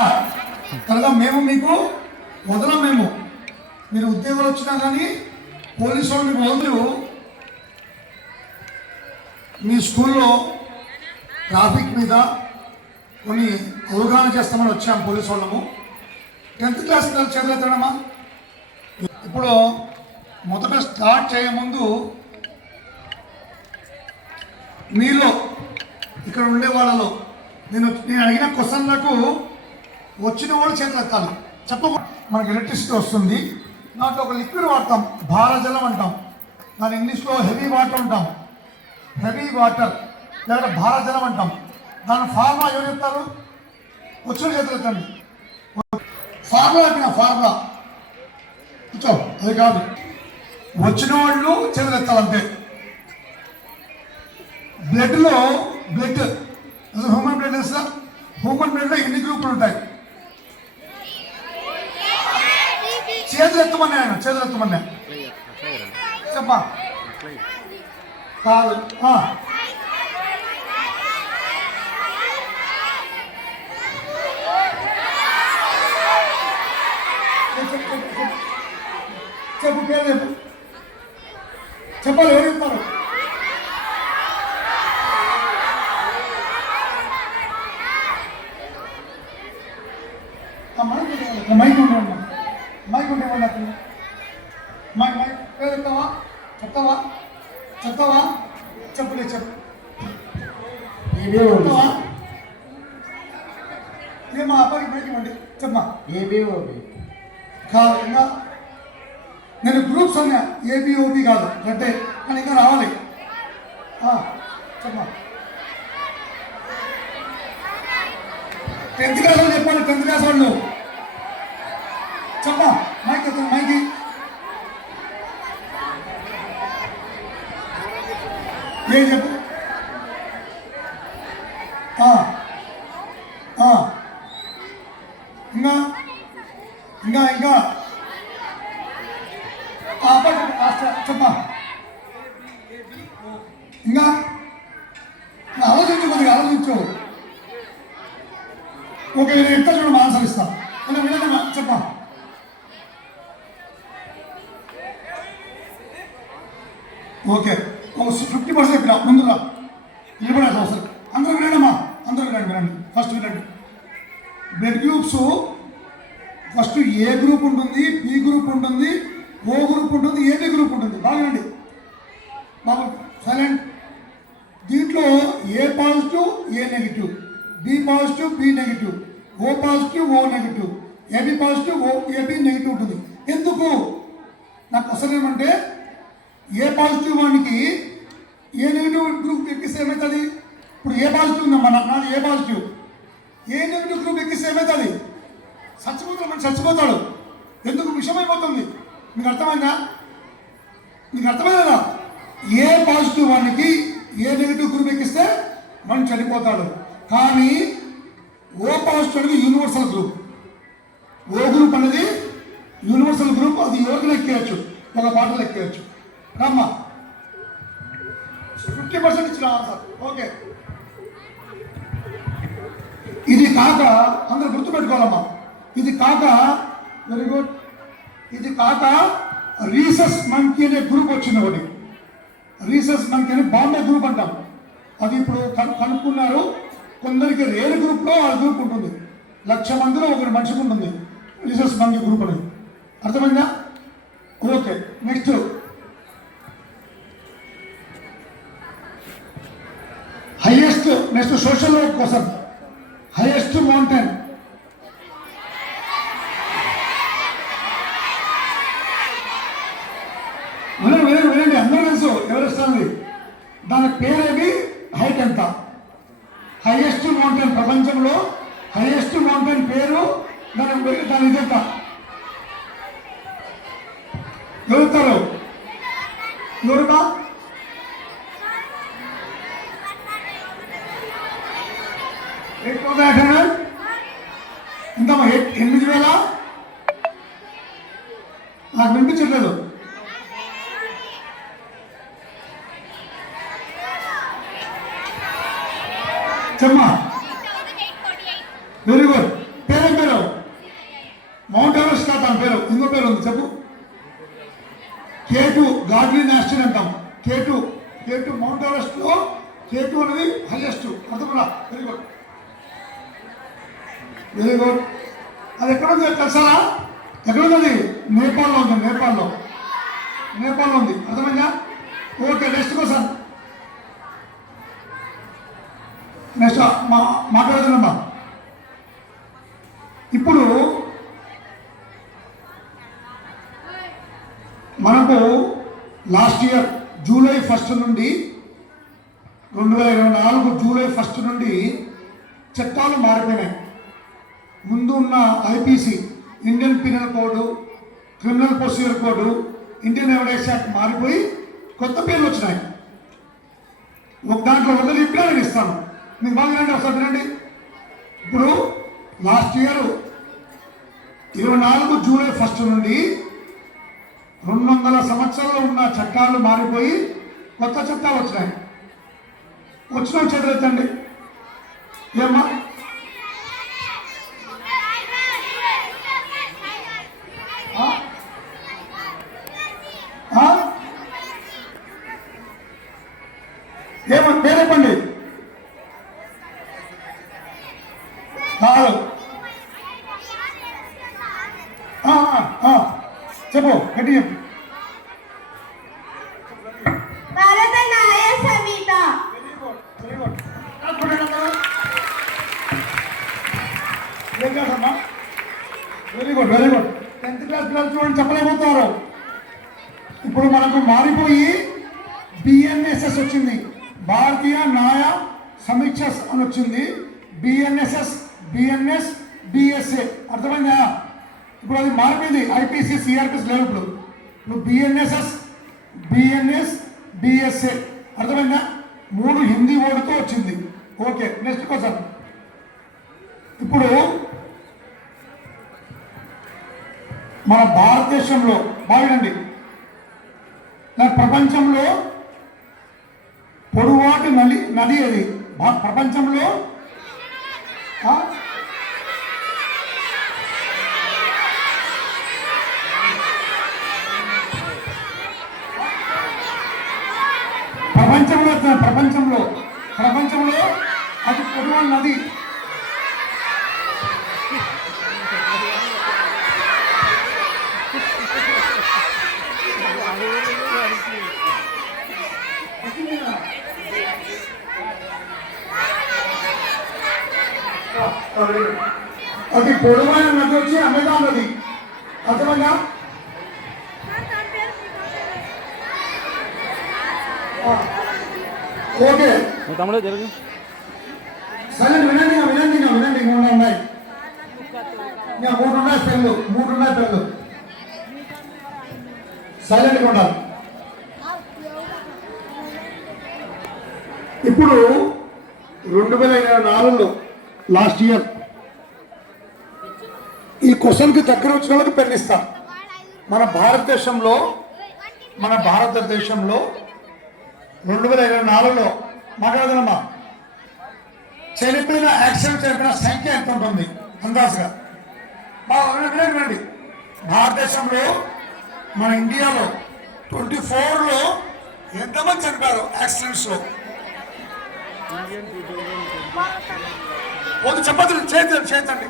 కనుక మేము మీకు వదలం. మీరు ఉద్యోగాలు వచ్చినా కానీ పోలీసు వాళ్ళు మీకు వదలు. మీ స్కూల్లో ట్రాఫిక్ మీద కొన్ని అవగాహన చేస్తామని వచ్చాము పోలీసు వాళ్ళము. 10th క్లాస్ చేతులు ఎత్తడమ్మా. ఇప్పుడు మొదట స్టార్ట్ చేయముందు మీలో ఇక్కడ ఉండే వాళ్ళలో నేను అడిగిన క్వశ్చన్లకు వచ్చిన వాళ్ళు చేతులు ఎత్తాలి. చెప్పకుండా మనకి ఎలక్ట్రిసిటీ వస్తుంది. దాంట్లో ఒక లిక్విడ్ వాడతాం, భారజలం అంటాం. దాని ఇంగ్లీష్లో హెవీ వాటర్ అంటాం. హెవీ వాటర్ లేదా భారజలం అంటాం. దాని ఫార్ములా ఎవరు చెప్తారు? వచ్చిన చేతులు ఎత్తండి. ఫార్ములా చెప్పిన ఫార్ములా కూర్చో, అది కాదు. వచ్చిన వాళ్ళు చేతులు ఎత్తాలంటే బ్లడ్లో బ్లడ్ హ్యూమన్ బ్లడ్ తెలుసా? హ్యూమన్ బ్లడ్లో ఎన్ని గ్రూపులు ఉంటాయి? చేతులు ఎత్తమన్నా ఆయన చేతులు ఎత్తమన్నా చెప్పా కాదు. చెప్పు పేరు చెప్పు. చెప్పాలి, ఎవరు చెప్తారు? మైక్ ఉండేవాళ్ళు మైక్ ఉండేవాళ్ళు అతను మైక్ పేరు చెప్తావా? చెప్తావా? చెప్తావా? చెప్పులే చెప్పు. చెప్తావా? ఏమా అబ్బాయికి మైక్ ఇవ్వండి. చెప్పమా. కాదు, ఇంకా నేను గ్రూప్స్ అన్నా. ఏబిఓబి కాదు, అంటే కానీ ఇంకా రావాలి. చెప్పమా. 10th క్లాస్ వాళ్ళు చెప్పండి. 10th క్లాస్ వాళ్ళు చెప్పా. మైక్ ఎత్తండి. మైకి ఏ చెప్పు. ఇంకా ఇంకా ఇంకా చెప్పా. ఇంకా ఆలోచించు, కొద్దిగా ఆలోచించు. ఓకే, నేను ఎంత చూడమా ఆన్సర్ ఇస్తా. వినమ్మా చెప్పా. ఓకే, 50% చెప్పినా. ముందుగా నిలబడే అవసరం. అందరూ వినండమ్మా, అందరూ వినండి. ఫస్ట్ వినండి. Blood groups first A group ఉంటుంది, బి గ్రూప్ ఉంటుంది, ఓ గ్రూప్ ఉంటుంది, ఏబి గ్రూప్ ఉంటుంది. బాగా వినండి బాబు, సైలెంట్. దీంట్లో A positive, A negative, B positive, B negative, O positive, O negative, AB positive, AB negative ఉంటుంది. ఎందుకు? నాకు క్వశ్చన్ ఏమంటే, ఏ పాజిటివ్ వానికి ఏ నెగిటివ్ గ్రూప్ ఎక్కిస్తే ఏమవుతుంది? ఇప్పుడు ఏ పాజిటివ్ ఉందమ్మా, నాది ఏ పాజిటివ్. ఏ నెగిటివ్ గ్రూప్ ఎక్కిస్తే ఏమవుతుంది? చచ్చిపోతాడు, మనిషి చచ్చిపోతాడు. ఎందుకు? విషమైపోతుంది. మీకు అర్థమైందా? మీకు అర్థమైందా? ఏ పాజిటివ్ వానికి ఏ నెగిటివ్ గ్రూప్ ఎక్కిస్తే మనిషి చనిపోతాడు. కానీ ఓ పాజిటివ్ అనేది యూనివర్సల్ గ్రూప్. ఓ గ్రూప్ అనేది యూనివర్సల్ గ్రూప్. అది ఎవరికి ఎక్కేయచ్చు, ఒక పాటలు ఎక్కేయచ్చు. రమ్మా. 50% ఇచ్చిన ఆన్సర్. ఓకే, ఇది కాక అందరూ గుర్తుపెట్టుకోవాలమ్మా. ఇది కాక, వెరీ గుడ్, ఇది కాక రీసెస్ మంకీ అనే గ్రూప్ వచ్చింది ఒకటి. రీసెస్ మంకీ అని బాంబే గ్రూప్ అంటాం. అది ఇప్పుడు కనుక్కున్నారు. కొందరికి రేర్ గ్రూప్లో ఆ గ్రూప్ ఉంటుంది. 1,00,000 మందిలో ఒకరి మనిషికి ఉంటుంది రీసెస్ మంకీ గ్రూప్ అనేది. అర్థమైందా? Okay, next highest. Next social work కోసం హైయెస్ట్ మౌంటైన్. వినండి అందరూ తెలుసు ఎవరెస్ట్ అనేది. దాని పేరేమి, హైట్ ఎంత. హైయెస్ట్ మౌంటైన్ ప్రపంచంలో హైయెస్ట్ మౌంటైన్ పేరు, దాని ఇదంత ఎవరుతారు? ఎవరుమా? ఎంతమ్మా? 8,000. నాకు వినిపించట్లేదు. చెప్పమ్మా. Very good. పేరు పేరు ఉంది చెప్పు. K2 గాడ్లీ నేషన్ అంటాం. K2 మౌంట్ ఎవరెస్ట్ లో K2 అనేది హైయెస్ట్. అర్థమరా? Very good. అది ఎక్కడ ఉంది తెలుసా? ఎక్కడ ఉంది? నేపాల్లో ఉంది. నేపాల్లో ఉంది. అర్థమైందా? Okay, next question. నెక్స్ట్ మాట్లాడుతున్నామ్మా. ఇప్పుడు మనకు లాస్ట్ ఇయర్ జూలై 1 నుండి 2024 జూలై 1 నుండి చట్టాలు మారిపోయినాయి. ముందు ఉన్న IPC, Indian penal code, criminal procedure code, Indian evidence act మారిపోయి కొత్త పేర్లు వచ్చినాయి. ఒక దాంట్లో ఒకటి ఇప్పుడు నేను ఇస్తాను, మీకు బాగా వినండి, ఒకసారి వినండి. ఇప్పుడు లాస్ట్ ఇయర్ 24 జూలై 1 నుండి 200 సంవత్సరాలు ఉన్న చట్టాలు మారిపోయి కొత్త చట్టాలు వచ్చినాయి. వచ్చిన చేతులెత్తండి. ఏమ్మా? ఏమో పేరేపండి. చెప్పు, గట్టి చెప్పు. భారత న్యాయ సంహిత. Very good. 10th క్లాస్ పిల్లలు చూడండి, చెప్పలేకపోతారు. ఇప్పుడు మనకు మారిపోయి బిఎన్ఎస్ఎస్ వచ్చింది, భారతీయ న్యాయ సమీక్ష అని వచ్చింది. BNSS, BNS, BSA. అర్థమైందా? ఇప్పుడు అది మారిపోయింది. ఐపీసీ, సిఆర్పిస్ లేవు. ఇప్పుడు బిఎన్ఎస్ఎస్, బిఎన్ఎస్, బిఎస్ఏ. అర్థమైందా? 3 హిందీ వర్డ్తో వచ్చింది. Okay, next question. ఇప్పుడు మన భారతదేశంలో బాగుండండి, ప్రపంచంలో పొడవాటి నది అది ప్రపంచంలో ప్రపంచంలో అది పొడవాటి నది. అది పొడవైన నది వచ్చి అమెజాన్ నది. అర్థమైందా? ఓకే, తమ్ముడు జరుగు. సరే వినండి. 3 ఉన్నాయి. ఇంకా 3 ఉన్నాయి పెళ్ళు. సైలెంట్గా ఉండాలి. ఇప్పుడు 2024లో లాస్ట్ ఇయర్ ఈ క్వశ్చన్కి దగ్గర వచ్చిన వాళ్ళకి పెళ్ళిస్తాం. మన భారతదేశంలో 2024లో మాట్లాడదమ్మా, యాక్సిడెంట్ చనిపోయిన సంఖ్య ఎంత ఉంటుంది అందాజుగా? వినండి. భారతదేశంలో మన ఇండియాలో 24లో ఎంతమంది చనిపోయారు యాక్సిడెంట్స్లో? చెప్పదు, చేతండి.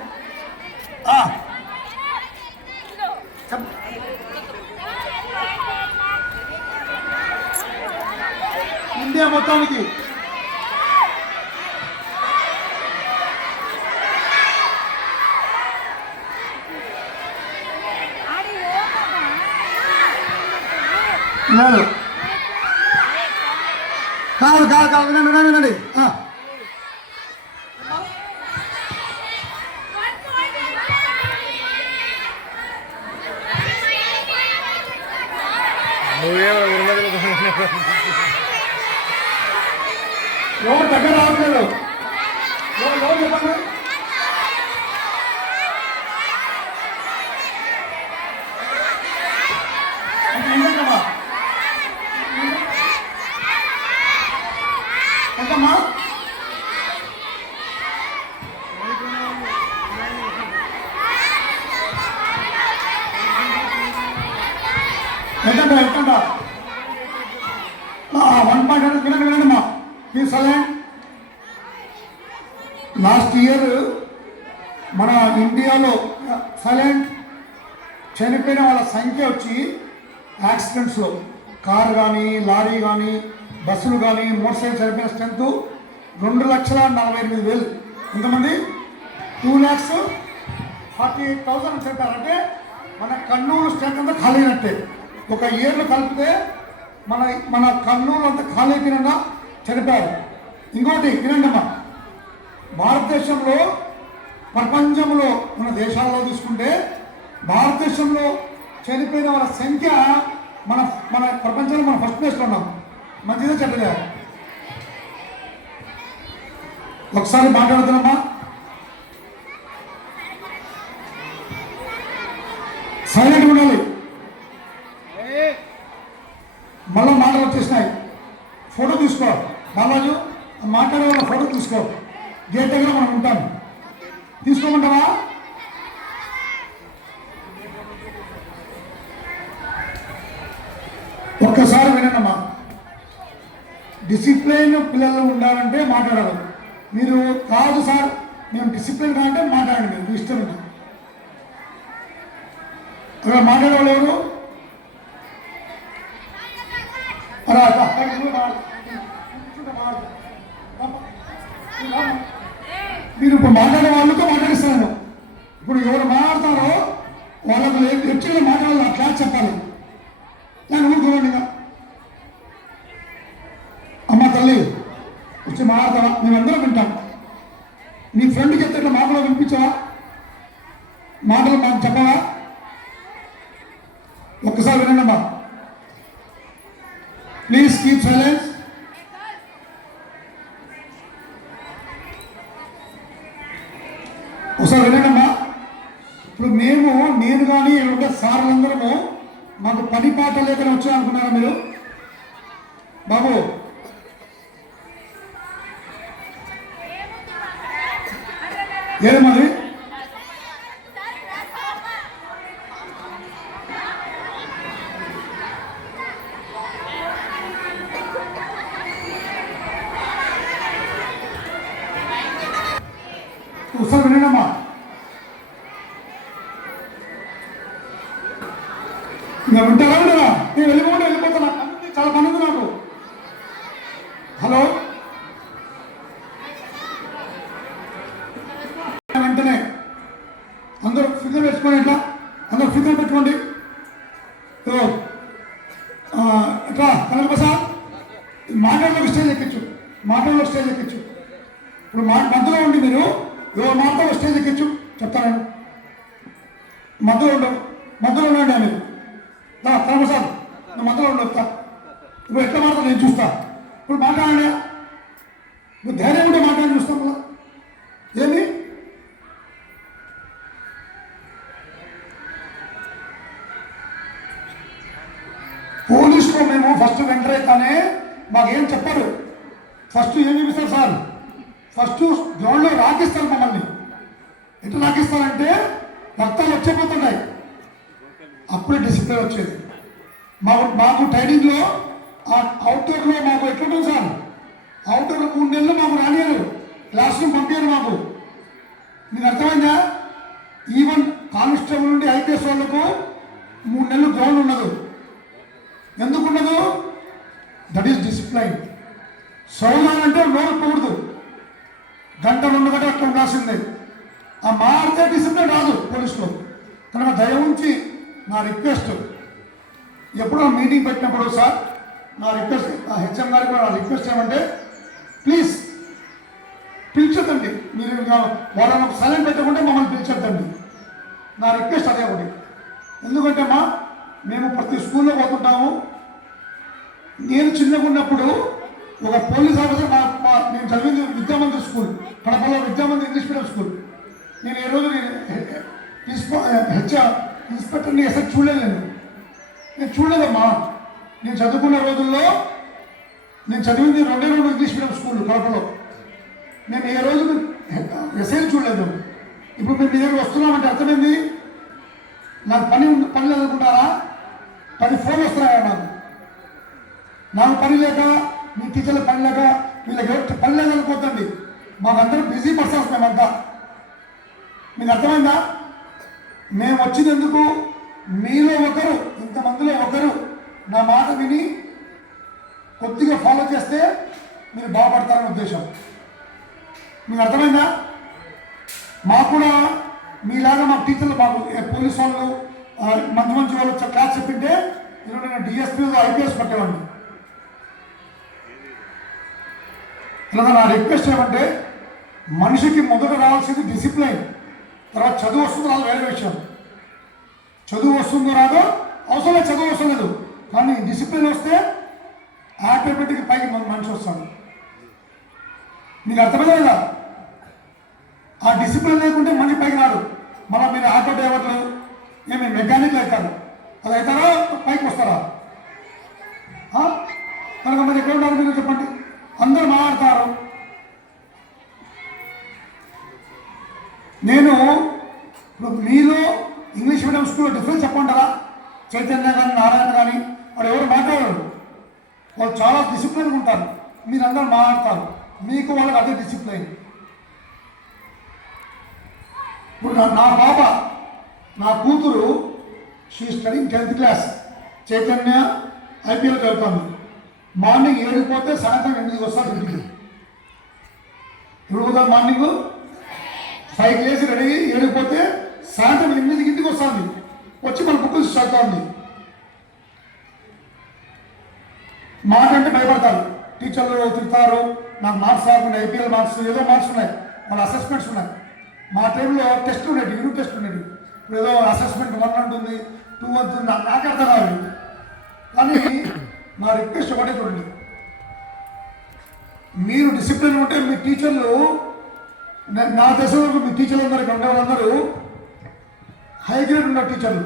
ఇండియా మొత్తానికి లేదు. కాదు, వినండి. ఎవరు దగ్గర రావట్లేదు. ఎవరు చెప్పండి. ఎంతమ్మా? ఎట్టండా 1 పాయింట్ వినండి ప్లీజ్ సైలెంట్. లాస్ట్ ఇయర్ మన ఇండియాలో సైలెంట్ చనిపోయిన వాళ్ళ సంఖ్య వచ్చి యాక్సిడెంట్స్లో కారు కానీ లారీ కానీ బస్సులు కానీ మోటార్ సైకిల్ చనిపోయిన స్ట్రెంత్ 2,48,000. ఎంతమంది? 2,48,000 చనిపోయారు. అంటే మన కర్నూలు స్ట్రెంత్ అంతా ఖాళీ అయినట్టే. ఒక ఇయర్లో కలిపితే మన మన కర్నూలు అంతా ఖాళీ అయిపోయినా చనిపోయారు. ఇంకోటి వినండమ్మా, భారతదేశంలో ప్రపంచంలో మన దేశాల్లో తీసుకుంటే భారతదేశంలో చనిపోయిన వాళ్ళ సంఖ్య మన మన ప్రపంచంలో మనం ఫస్ట్ ప్లేస్లో ఉన్నాం. మంచిదే చెడ్డదా? ఒకసారి మాట్లాడుతున్నామా? సైలెంట్గా ఉండాలి. మళ్ళీ మాటలు వచ్చేసినాయి. ఫోటో తీసుకో బాలాజు, మాట్లాడే వాళ్ళ ఫోటో తీసుకో. గేట్ దగ్గర మనం ఉంటాం. తీసుకోమంటావా? ఒక్కసారి వినండమ్మా. డిసిప్లైన్ పిల్లలు ఉండాలంటే మాట్లాడాలి. మీరు కాదు సార్ మేము డిసిప్లైన్ కాదంటే మాట్లాడండి. మీరు ఇష్టం ఉంది. అక్కడ మాట్లాడేవాళ్ళు ఎవరు? మీరు ఇప్పుడు మాట్లాడే వాళ్ళతో మాట్లాడిస్తాను. ఇప్పుడు ఎవరు మాట్లాడతారో వాళ్ళకు లెక్చర్లో మాట్లాడాలి. ఆ క్లాస్ చెప్పాలి. నేను ఊరుకోండి. అమ్మ తల్లి వచ్చి మాట్లాడతావా? మేమందరం వింటాం. నీ ఫ్రెండ్కి చెప్తే మాటలు వినిపించావా? మాటలు మాకు చెప్పవా? ఒక్కసారి వినండమ్మా. Please keep silence. ఒకసారి వినండమ్మా. ఇప్పుడు నేను కానీ ఎవరికే సార్లందరము మాకు పని పాట లేకనే వచ్చా అనుకున్నారా మీరు? బాబు ఏమది? ఒకసారి వినండమ్మా. ఇంకా వింటారా వినరా? నేను వెళ్ళిపోతున్నా. చాలా పని ఉంది నాకు. హలో, వెంటనే అందరూ ఫిగర్ వేసుకోండి. ఎట్లా అందరూ ఫిగర్ పెట్టుకోండి. ఎట్లా కనక సార్ మాట్లాడలోకి స్టేజ్ ఎక్కించు. ఇప్పుడు మధ్యలో ఉండి మీరు ఎవరు మాట్లాడో స్టేజ్ ఎక్కించు చెప్తాను. మధ్యలో ఉండండి అని కనక సార్ నువ్వు మధ్యలో ఉండొస్తా. ఇప్పుడు ఎట్లా మాట్లాడతా నేను చూస్తా. ఇప్పుడు మాట్లాడండి. నువ్వు ధైర్యం ఉంటే మాట్లాడి చూస్తాం కదా. ఏమి పోలీసులో మేము ఫస్ట్ ఎంటర్ అయితేనే మాకేం చెప్పరు. ఫస్ట్ ఏం చూపిస్తారు సార్? ఫస్ట్ గ్రౌండ్లో రాకిస్తారు మమ్మల్ని. ఎట్లా రాకిస్తారంటే రక్తాలు వచ్చేపోతున్నాయి. అప్పుడే డిసిప్లిన్ వచ్చేది. మాకు ట్రైనింగ్లో అవుట్డోర్లో మాకు ఎట్లుంటుంది సార్? అవుట్డోర్ 3 నెలలు మాకు రానియారు. క్లాస్ రూమ్ పంపించారు మాకు. మీకు అర్థమైందా? ఈవెన్ కానిస్టేబుల్ నుండి ఐపీఎస్ వాళ్ళకు 3 నెలలు గ్రౌండ్ ఉండదు. ఎందుకు ఉండదు? That is discipline. సౌదానంటే నోరుకోకూడదు. 1-2 గంటలు అట్లా ఉండాల్సిందే. ఆ మారితే డిసిప్లిన్ రాదు పోలీసులో. కనుక దయ ఉంచి నా రిక్వెస్ట్, ఎప్పుడో మీటింగ్ పెట్టినప్పుడు సార్ నా రిక్వెస్ట్, హెచ్ఎం గారికి కూడా నా రిక్వెస్ట్ ఏమంటే ప్లీజ్ పిలిచొద్దండి. మీరు వాళ్ళని ఒక సైలెంట్ పెట్టకుండా మమ్మల్ని పిలిచొద్దండి. నా రిక్వెస్ట్ అదే ఒకటి. ఎందుకంటే మేము ప్రతి స్కూల్లో పోతుంటాము. నేను చిన్నగా ఉన్నప్పుడు ఒక పోలీస్ ఆఫీసర్ నేను చదివింది విద్యామందిర్ స్కూల్, కడపలో విద్యామందిర్ ఇంగ్లీష్ మీడియం స్కూల్. నేను ఏ రోజు ఇన్స్పెక్టర్ని అసలు చూడలేదు. నేను చూడలేదమ్మా. నేను చదువుకున్న రోజుల్లో నేను చదివింది 2 ఇంగ్లీష్ మీడియం స్కూల్ కడపలో. నేను ఏ రోజు ఎస్ఐలు చూడలేదు. ఇప్పుడు మేము మీ దగ్గర వస్తున్నామంటే అర్థమైంది నాకు పని లేదనుకుంటారా? 10 ఫోన్లు వస్తున్నాయా నాకు పని లేక మీ టీచర్ల పని లేక వీళ్ళకి ఎవరు పని లేదనుకోతండి. మాకందరూ బిజీ పర్సన్స్ మేమంతా. మీకు అర్థమైందా? మేము వచ్చినందుకు మీలో ఒకరు, ఇంతమందిలో ఒకరు నా మాట విని కొద్దిగా ఫాలో చేస్తే మీరు బాగుపడతారనే ఉద్దేశం. మీకు అర్థమైందా? మాకు కూడా మీలాగా మా టీచర్లు, మాకు పోలీసు వాళ్ళు మంచి మంచి వాళ్ళు క్లాస్ చెప్పింటే ఈరోజు నేను డిఎస్పీ ఐపీఎస్ పట్టేవాడిని. ఇలాగ నా రిక్వెస్ట్ ఏమంటే, మనిషికి మొదట రావాల్సింది డిసిప్లైన్. తర్వాత చదువు వస్తుందో రాదు వేరే విషయం. చదువు వస్తుందో రాదో అవసరం లేదు, చదువు అవసరం లేదు, కానీ డిసిప్లిన్ వస్తే ఆటోమేటిక్గా పైకి మనిషి వస్తాడు. మీకు అర్థమైందా కదా? ఆ డిసిప్లిన్ లేకుంటే మనిషి పైకి రాడు. మళ్ళీ మీరు ఆటో డ్రైవర్లు ఏమి మెకానిక్లు అవుతారు, అది అవుతారా పైకి వస్తారా? కనుక మరి ఎక్కడ ఉన్నారు మీరు చెప్పండి? అందరూ మాట్లాడతారు. నేను ఇప్పుడు మీలో ఇంగ్లీష్ మీడియం స్కూల్లో డిఫరెన్స్ చెప్పంటారా? చైతన్య కానీ నారాయణ కానీ వాడు ఎవరు మాట్లాడరు, వాళ్ళు చాలా డిసిప్లిన్గా ఉంటారు. మీరందరూ మాట్లాడతారు, మీకు వాళ్ళకి అదే డిసిప్లైన్. ఇప్పుడు నా పాప, నా కూతురు, she studying 10th class, Chaitanya IPL చదువుతాను. మార్నింగ్ 7కి పోతే సాయంత్రం 8కి వస్తాను ఇంటికి. ఇప్పుడు పోతాను మార్నింగ్ 5కి లేచి రెడీ 7కి పోతే సాయంత్రం 8కి ఇంటికి వస్తుంది. వచ్చి మన బుక్ చదువుతుంది. మాట అంటే భయపడతారు, టీచర్లు తిడతారు, నాకు మార్క్స్ రాకుండా, ఐపీఎల్ మార్క్స్ ఏదో మార్క్స్ ఉన్నాయి, మన అసెస్మెంట్స్ ఉన్నాయి. మా టైంలో టెస్ట్ ఉండేది, యూనిట్ టెస్ట్ ఉండేది. ఇప్పుడు ఏదో అసెస్మెంట్ 1 ఉంటుంది, 2 ఉంటుంది, నాకు అర్థం కాదు. కానీ నా రిక్వెస్ట్ ఒకటే చూడండి, మీరు డిసిప్లిన్ ఉంటే మీ టీచర్లు, నా దశలో మీ టీచర్లు అందరూ ఇక్కడ ఉండే వాళ్ళందరూ హై గ్రేడ్ ఉన్న టీచర్లు.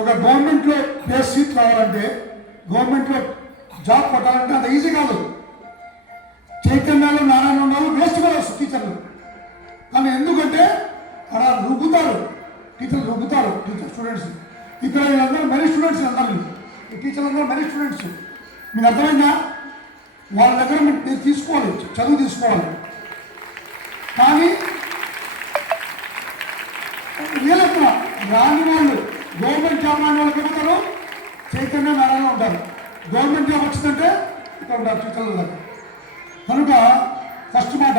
ఒక గవర్నమెంట్లో ప్లేస్ సీట్ రావాలంటే, గవర్నమెంట్లో జాబ్ కొట్టాలంటే అంత ఈజీ కాదు. చైతన్యాలు నారాయణ ఉండాలి, వేస్ట్ కాదు టీచర్లు. కానీ ఎందుకంటే అక్కడ రుబ్బుతారు, టీచర్లు రుబ్బుతారు, టీచర్ స్టూడెంట్స్. ఇక్కడ వీళ్ళందరూ మెరిట్ స్టూడెంట్స్, అందరూ ఈ టీచర్లు అందరూ మెరిట్ స్టూడెంట్స్. మీకు అర్థమైందా? వాళ్ళ దగ్గర మీరు తీసుకోవాలి, చదువు తీసుకోవాలి. కానీ వీళ్ళెక్కువ రాని వాళ్ళు, గవర్నమెంట్ జాబ్ రాని వాళ్ళకి ఏమవుతారు? చైతన్య నారాయణ ఉంటారు. గవర్నమెంట్ జాబ్ వచ్చిందంటే ఇక్కడ ఉంటారు టీచర్ల దగ్గర. కనుక ఫస్ట్ మాట.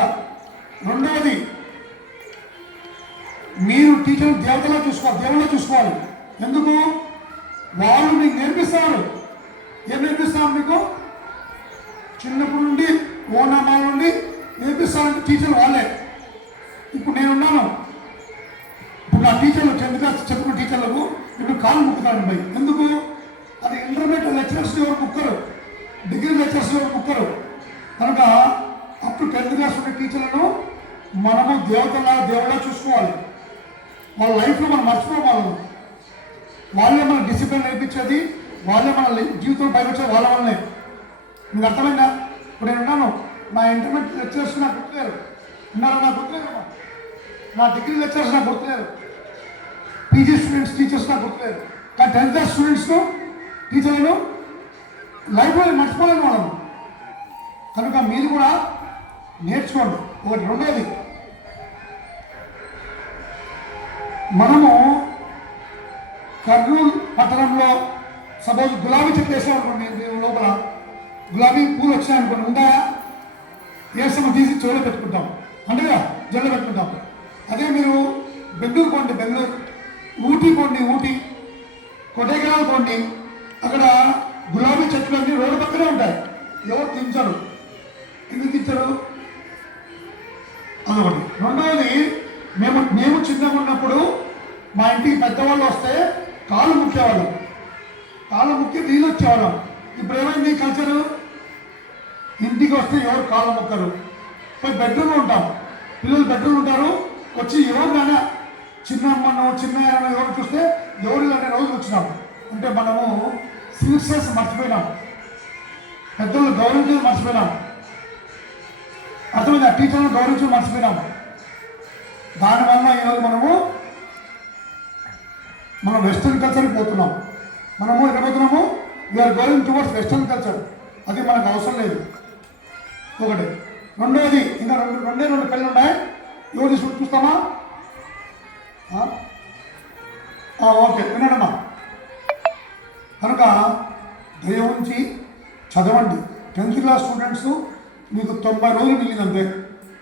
రెండవది, మీరు టీచర్ దేవతలా చూసుకోవాలి, దేవుళ్ళ చూసుకోవాలి. ఎందుకు? వాళ్ళు మీకు నేర్పిస్తారు. ఏం నేర్పిస్తారు మీకు? చిన్నప్పటి నుండి ఓనామాల నుండి నేర్పిస్తారంటే టీచర్ వాళ్ళే. ఇప్పుడు నేనున్నాను, ఇప్పుడు నా టీచర్లు 10th క్లాస్ చెప్పిన టీచర్లకు ఇప్పుడు కాలు ముక్కుతాను పోయి. ఎందుకు? అది ఇంటర్మీడియట్ లెక్చరర్స్ ఎవరు ముక్కరు, డిగ్రీ లెక్చరర్స్ ఎవరు ముక్కరు. కనుక అప్పుడు 10th క్లాస్ ఉన్న టీచర్లను మనము దేవుళ్ళ చూసుకోవాలి. వాళ్ళ లైఫ్లో మనం మర్చిపోవాలి. వాళ్ళే మన డిసిప్లిన్ నేర్పించేది, వాళ్ళే మన జీవితం పైకి వచ్చేది వాళ్ళ వల్లనే. మీకు అర్థమైందా? ఇప్పుడు నేను ఉన్నాను, నా ఇంటర్మీడియట్ లెక్చరర్స్ నాకు గుర్తులేరు, ఉన్నారా? నాకు గుర్తులేరు. నా డిగ్రీ లెక్చరర్స్ నాకు గుర్తులేరు, పీజీ స్టూడెంట్స్ టీచర్స్ నాకు గుర్తులేరు. కానీ 10th క్లాస్ స్టూడెంట్స్ను టీచర్లను లైఫ్లో మర్చిపోలేను వాళ్ళను. కనుక మీరు కూడా నేర్చుకోండి. ఒకటి. రెండోది, మనము కర్నూలు పట్టణంలో సపోజ్ గులాబీ చెట్లు వేసామనుకోండి, మేము లోపల గులాబీ పూలు వచ్చాయనుకోండి, ఉందా? వేసాము, తీసి చెవులో పెట్టుకుంటాం, అంటేగా జల్లు పెట్టుకుంటాం. అదే మీరు బెంగళూరు పోండి, బెంగళూరు, ఊటీ పోండి, ఊటీ, కొడైకెనాల్ పోండి, అక్కడ గులాబీ చెట్లు అన్నీ రోడ్డు పక్కనే ఉంటాయి. ఎవరు తించరు. ఎందుకు తించరు? అదొకటి. రెండవది, మేము చిన్నగా ఉన్నప్పుడు మా ఇంటికి పెద్దవాళ్ళు వస్తే కాలు ముక్కేవాళ్ళం, కాలు ముక్కి నీళ్ళు వచ్చేవాళ్ళం. ఇప్పుడు ఏమైంది కల్చరు? ఇంటికి వస్తే ఎవరు కాలు మొక్కరు, పోయి బెడ్రూమ్లో ఉంటాం. పిల్లలు బెడ్రూమ్లో ఉంటారు, వచ్చి ఎవరినైనా చిన్న అమ్మను చిన్న ఎవరు చూస్తే ఎవరు అనే రోజులు వచ్చినాం. అంటే మనము సివిక్ సెన్స్ మర్చిపోయినాం, పెద్దలు గౌరవించడం మర్చిపోయినాం. అర్థమైంది? ఆ టీచర్లను గౌరవించడం మర్చిపోయినాం. దానివల్ల ఈరోజు మనం వెస్ట్రన్ కల్చర్కి పోతున్నాం. మనము ఎక్కడ పోతున్నాము, we are going towards western culture. అది మనకు అవసరం లేదు. ఒకటి. రెండోది, ఇంకా రెండు పెళ్ళి ఉన్నాయి. ఎవరు చూస్తామా? ఓకే, వినండమ్మా. కనుక దయ ఉంచి చదవండి. 10th క్లాస్ స్టూడెంట్స్ మీకు 90 రోజులు మిగిలిందంతే.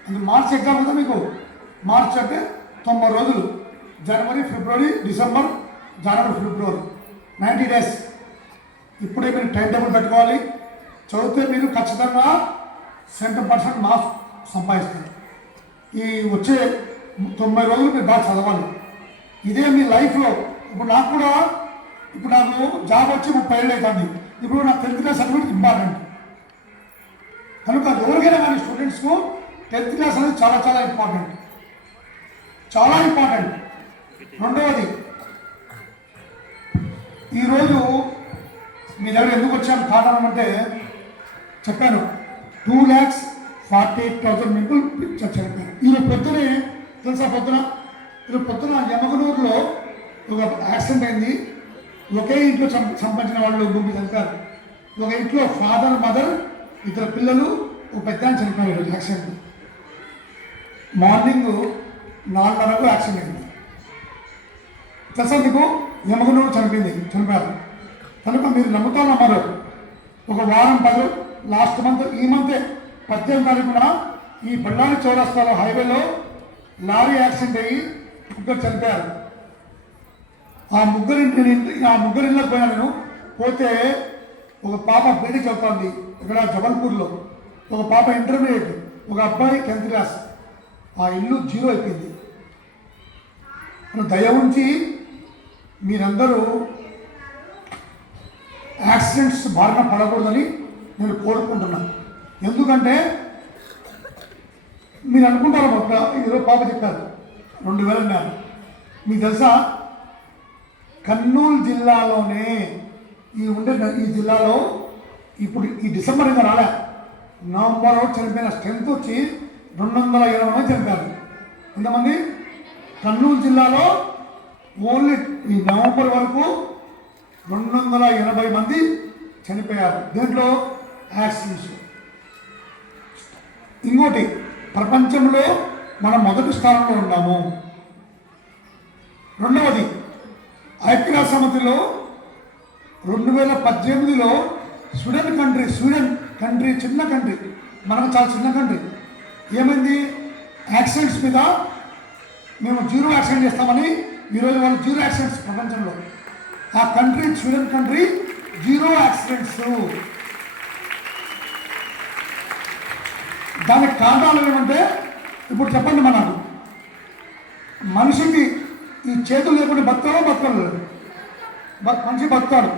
అంటే మార్చ్ ఎగ్జామ్ కదా మీకు. మార్చ్ అంటే 90 రోజులు. జనవరి, ఫిబ్రవరి, డిసెంబర్, జనవరి, ఫిబ్రవరి 90 days. ఇప్పుడే మీరు టైం టేబుల్ పెట్టుకోవాలి. చదివితే మీరు ఖచ్చితంగా 100% మార్క్స్ సంపాదిస్తారు. ఈ వచ్చే 90 రోజులు మీరు బాగా చదవాలి. ఇదే మీ లైఫ్లో. ఇప్పుడు నాకు జాబ్ వచ్చి 30 ఏళ్ళు అవుతుంది. ఇప్పుడు నాకు 10th క్లాస్ సర్టిఫికేట్ ఇంపార్టెంట్. కనుక ఎవరికైనా కానీ స్టూడెంట్స్కు 10th క్లాస్ అనేది చాలా చాలా ఇంపార్టెంట్, చాలా ఇంపార్టెంట్. రెండవది, ఈరోజు మీ దగ్గర ఎందుకు వచ్చాను కారణం అంటే చెప్పాను. 2,48,000 పీపుల్ చనిపోయారు. ఈరోజు పొద్దునే తెలుసా, ఈరోజు పొద్దున యమగనూరులో ఒక యాక్సిడెంట్ అయింది. ఒకే ఇంట్లో సంపాదించిన వాళ్ళు ముగ్గురు చనిపోయారు. ఒక ఇంట్లో ఫాదర్, మదర్, 2 పిల్లలు, ఒక పెద్ద చనిపోయారు యాక్సిడెంట్. మార్నింగ్ 4:30 యాక్సిడెంట్ అయింది. తెలుసా మీకు, యమగనూరు చనిపోయారు. కనుక మీరు నమ్మరు. ఒక వారం 10 లాస్ట్ మంత్, ఈ మంతే 18వ తారీఖున ఈ బళ్ళారి చౌరస్తాలో హైవేలో లారీ యాక్సిడెంట్ అయ్యి 2 చనిపోయారు. ఆ ముగ్గురింట్లోకి పోయాను నేను. పోతే ఒక పాప బీడీ చదువుతోంది ఇక్కడ జబల్పూర్లో, ఒక పాప ఇంటర్మీడియట్, ఒక అబ్బాయి 10th క్లాస్. ఆ ఇల్లు 0 అయిపోయింది. దయ ఉంచి మీరందరూ యాక్సిడెంట్స్ బారిన పడకూడదని నేను కోరుకుంటున్నాను. ఎందుకంటే మీరు అనుకుంటారు, ఈరోజు పాప చెప్పారు 2000 అన్నారు. మీకు తెలుసా, కర్నూలు జిల్లాలోనే ఈ జిల్లాలో ఇప్పుడు ఈ డిసెంబర్ ఇంకా రాలే, నవంబర్ చనిపోయిన స్ట్రెంత్ వచ్చి 220 మంది చనిపోయారు. ఎంతమంది? కర్నూలు జిల్లాలో ఓన్లీ ఈ నవంబర్ వరకు 280 మంది చనిపోయారు. దీంట్లో యాక్సిడెంట్స్. ఇంకోటి, ప్రపంచంలో మనం మొదటి స్థానంలో ఉన్నాము. రెండవది, ఐక్యరాజ్య సమితిలో 2018లో స్వీడన్ కంట్రీ చిన్న కంట్రీ, మనకు చాలా చిన్న కంట్రీ, ఏమైంది, యాక్సిడెంట్స్ మీద మేము 0 యాక్సిడెంట్ చేస్తామని ఈరోజు వాళ్ళు 0 యాక్సిడెంట్స్ ప్రపంచంలో. ఆ కంట్రీ స్వీడన్ కంట్రీ 0 యాక్సిడెంట్స్. దానికి కారణాలు ఏమంటే, ఇప్పుడు చెప్పండి, మనిషికి ఈ చేతులు లేకుండా బతకలేదు. మనిషి బతుకుతాడు.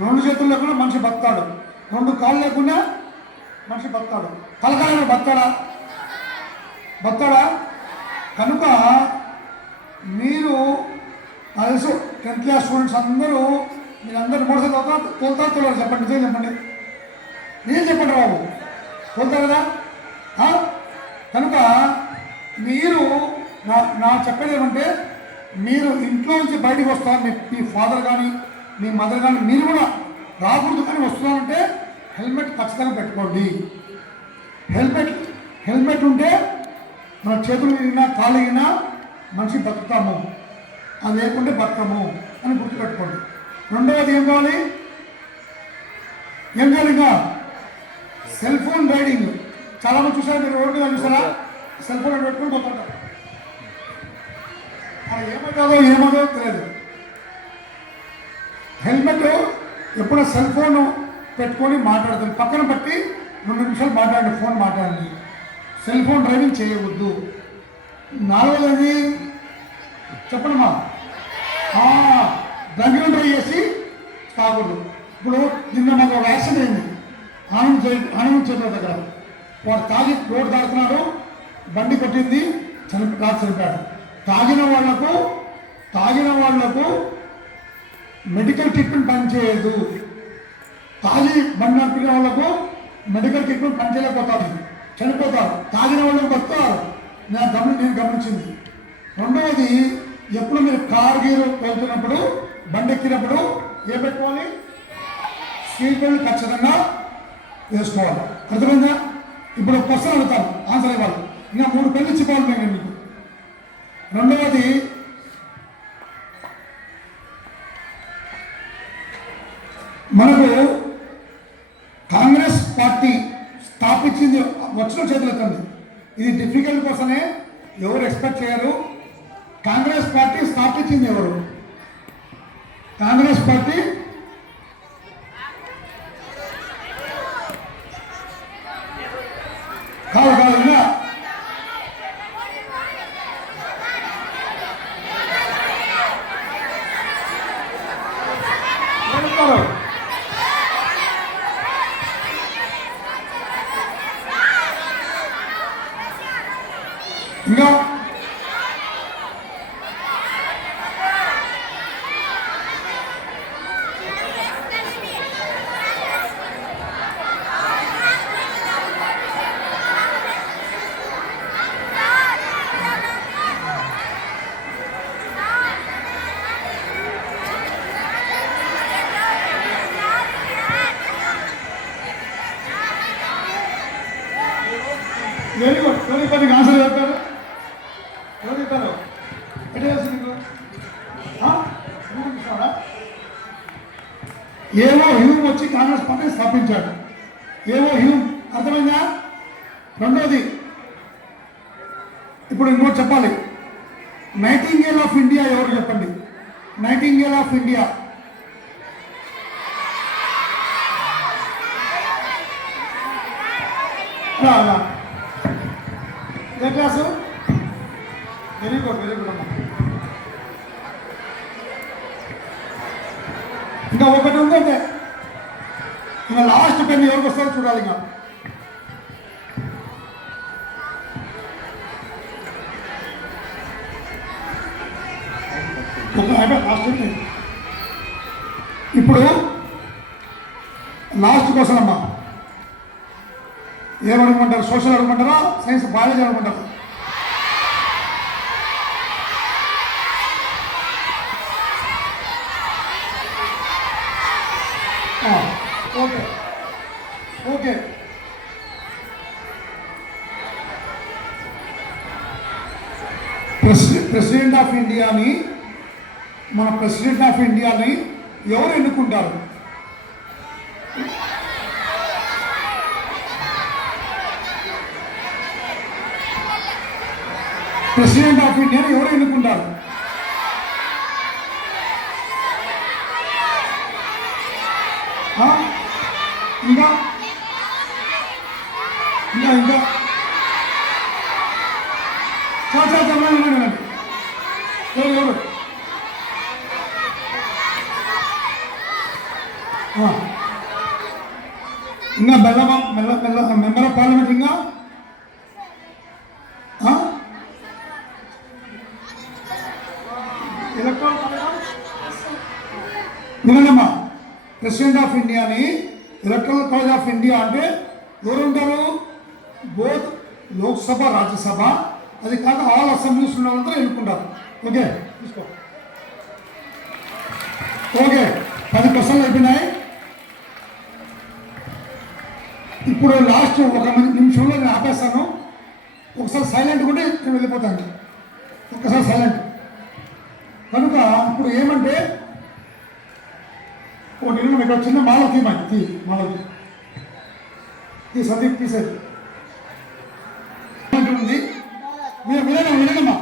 2 చేతులు లేకుండా మనిషి బతుకుతాడు. 2 కాళ్ళు లేకుండా మనిషి బతుకుతాడు. తలకాయ బతుకుతాడా? కనుక మీరు తెలుసు, 10th క్లాస్ స్టూడెంట్స్ మీరందరూ మోటార్ తోలుతారు చెప్పండి. చెప్పండి బాబు, తోలుతారు కదా? కనుక మీరు నా చెప్పేది ఏమంటే, మీరు ఇంట్లో నుంచి బయటకు వస్తారు, మీ ఫాదర్ కానీ మీ మదర్ కానీ, మీరు కూడా రాకూడదు కానీ వస్తున్నారంటే హెల్మెట్ ఖచ్చితంగా పెట్టుకోండి. హెల్మెట్ ఉంటే మన చేతులు విరిగినా కాళ్ళు విరిగినా మనిషి బతుకుతాము, అది లేకుంటే బతకము అని గుర్తుపెట్టుకోండి. రెండవది ఏం కావాలి? ఇంకా సెల్ ఫోన్ రైడింగ్. చాలామంది చూసారా, మీరు రోడ్డు మీద చూసారా, సెల్ ఫోన్ పెట్టుకుని పోతుంటారు. అది ఏమదో తెలియదు. హెల్మెట్ ఎప్పుడో సెల్ ఫోన్ పెట్టుకొని మాట్లాడుతుంది, పక్కన పెట్టి 2 నిమిషాలు మాట్లాడండి, ఫోన్ మాట్లాడండి. సెల్ ఫోన్ డ్రైవింగ్ చేయవద్దు. 4వది చెప్పండమ్మా, డ్రంక్ డ్రైవ్ చేసి కాకూడదు. ఇప్పుడు నిన్న మాకు ఒక యాక్సిడెంట్ అయింది ఆనంద్ చెట్ల దగ్గర. వాడు తాగి రోడ్డు దాడుతున్నాడు, బండి కొట్టింది, చనిపోయాడు. తాగిన వాళ్లకు మెడికల్ ట్రీట్మెంట్ పనిచేయదు. తాగి బండి నడిపిన వాళ్లకు మెడికల్ ట్రీట్మెంట్ పనిచేయలేకపోతారు, చనిపోతారు. తాగిన వాళ్ళకు బతుకుతారు. నేను గమనించింది. రెండవది, ఎప్పుడు మీరు కారు గీరు వెళ్తున్నప్పుడు, బండి ఎక్కినప్పుడు ఏం పెట్టుకోవాలి? సీట్ బెల్ట్ ఖచ్చితంగా వేసుకోవాలి. అర్థమైందా? ఇప్పుడు ఒక క్వశ్చన్ అడుగుతాను, ఆన్సర్ ఇవ్వాలి. ఇంకా 3 పెళ్లి ఇచ్చిపోవాలి నేను మీకు. రెండవది, మనకు కాంగ్రెస్ పార్టీ స్థాపించింది వచ్చిన చేతులెత్తండి. ఇది డిఫికల్ట్ కోసమే, ఎవరు ఎక్స్పెక్ట్ చేయరు. కాంగ్రెస్ పార్టీ స్థాపించింది ఎవరు? కాంగ్రెస్ పార్టీ కాదు ఇంకా ఇంకా very good. Very good. Answer చెప్పారు. ఎవరు చెప్పారు? ఎట్లా తెలుసు నీకు? ఏవో హ్యూమ్ వచ్చి కాంగ్రెస్ పార్టీ స్థాపించాడు. ఏవో హ్యూమ్, అర్థమైందా? రెండోది, ఇప్పుడు ఇంకోటి చెప్పాలి. నైటింగేల్ ఆఫ్ ఇండియా ఎవరు చెప్పండి? Nightingale of India A class? Very good. Very good అమ్మా. ఇంకా ఒకటి ఉందంటే ఇంకా లాస్ట్ పెన్ ఎవరికి వస్తారో చూడాలి. ఇంకా లాస్ట్. ఇప్పుడు లాస్ట్ క్వశ్చన్ అమ్మా. ఏమనుకుంటారు? సోషల్ అనుకుంటారా, సైన్స్ బయాలజీ అనుకుంటారా? Okay okay. ప్రెసిడెంట్ ఆఫ్ ఇండియాని, మన ప్రెసిడెంట్ ఆఫ్ ఇండియాని ఎవరు ఎన్నుకుంటారు? ప్రెసిడెంట్ ఆఫ్ ఇండియాని ఎవరు ఎన్నుకుంటారు? ఇంకా ఇంకా ఇంకా చెప్పండి. ఎవరు? ఇంకా మెంబర్ ఆఫ్ పార్లమెంట్ ఇంకా వినండమ్మా. ప్రెసిడెంట్ ఆఫ్ ఇండియాని ఎలక్ట్రల్ కాలేజ్ ఆఫ్ ఇండియా అంటే ఎవరు ఉంటారు? బోత్ లోక్సభ, రాజ్యసభ, అది కాక ఆల్ అసెంబ్లీస్ ఉన్న వాళ్ళందరూ ఎన్నుకుంటారు. ఓకే తీసుకో. ఓకే, 10 క్వశ్చన్లు అయిపోయినాయి. ఇప్పుడు లాస్ట్ 1 నిమిషంలో నేను ఆపేస్తాను. ఒకసారి సైలెంట్ ఉంటే నేను వెళ్ళిపోతాను. ఒక్కసారి సైలెంట్. కనుక ఇప్పుడు ఏమంటే ఒకటి ఇక్కడ చిన్న మాలకి మాలకి ఈ సందీప్ తీసేది ఉంది. మీరు వినమ్మా.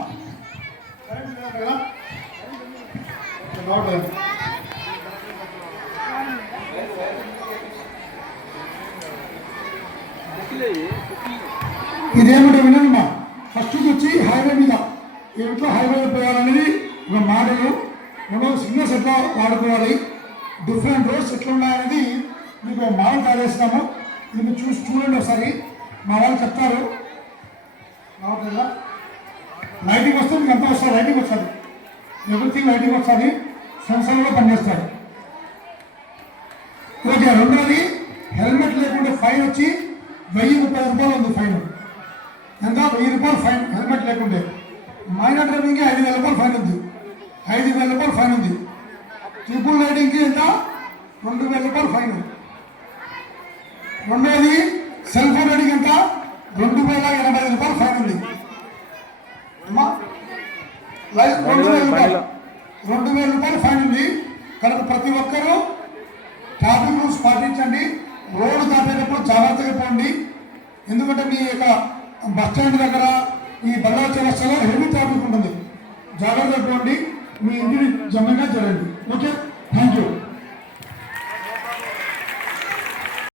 ఇదేమంటే వినమ్మా. ఫస్ట్ వచ్చి హైవే మీద ఎట్లా హైవే పోవాలనేది ఒక మోడలు. మనం సిగ్నల్స్ ఎట్లా వాడుకోవాలి, డిఫరెంట్ రోడ్స్ ఎట్లా ఉన్నాయనేది మీకు మోడల్ తయారు చేస్తాము. ఇది చూడండి ఒకసారి. మా వాళ్ళు చెప్తారు. రావట్లేదా? లైటింగ్ వస్తే మీకు అంతా వస్తుంది. లైటింగ్ వస్తుంది, ఎవ్రీథింగ్ లైటింగ్ వస్తుంది. సెన్సర్ కూడా పనిచేస్తాయి. ఓకే. రెండోది, హెల్మెట్ లేకుంటే ఫైన్ వచ్చి 1030 రూపాయలు ఉంది ఫైన్. ఎంత? 1000 రూపాయలు ఫైన్ హెల్మెట్ లేకుంటే. మైనర్ డ్రైవింగ్కి 5000 రూపాయలు ఫైన్ ఉంది. 5000 రూపాయలు ఫైన్ ఉంది. ట్రిపుల్ రైడింగ్కి ఎంత 2000 రూపాయలు ఫైన్. రెండోది సెల్ ఫోన్ రైడింగ్ ఎంత 2085 రూపాయలు ఫైన్ ఉంది అమ్మా. 2000 రూపాయలు ఫైన్ ఉంది కనుక ప్రతి ఒక్కరూ ట్రాఫిక్ రూల్స్ పాటించండి. రోడ్డు దాటేటప్పుడు జాగ్రత్తగా పోండి. ఎందుకంటే మీ యొక్క బస్ స్టాండ్ దగ్గర ఈ బల్లా చౌరస్తాలో హెవీ ట్రాఫిక్ ఉంటుంది. జాగ్రత్తగా పోండి. మీ ఇంటిని జమ్మగా జరగండి. Okay, thank you.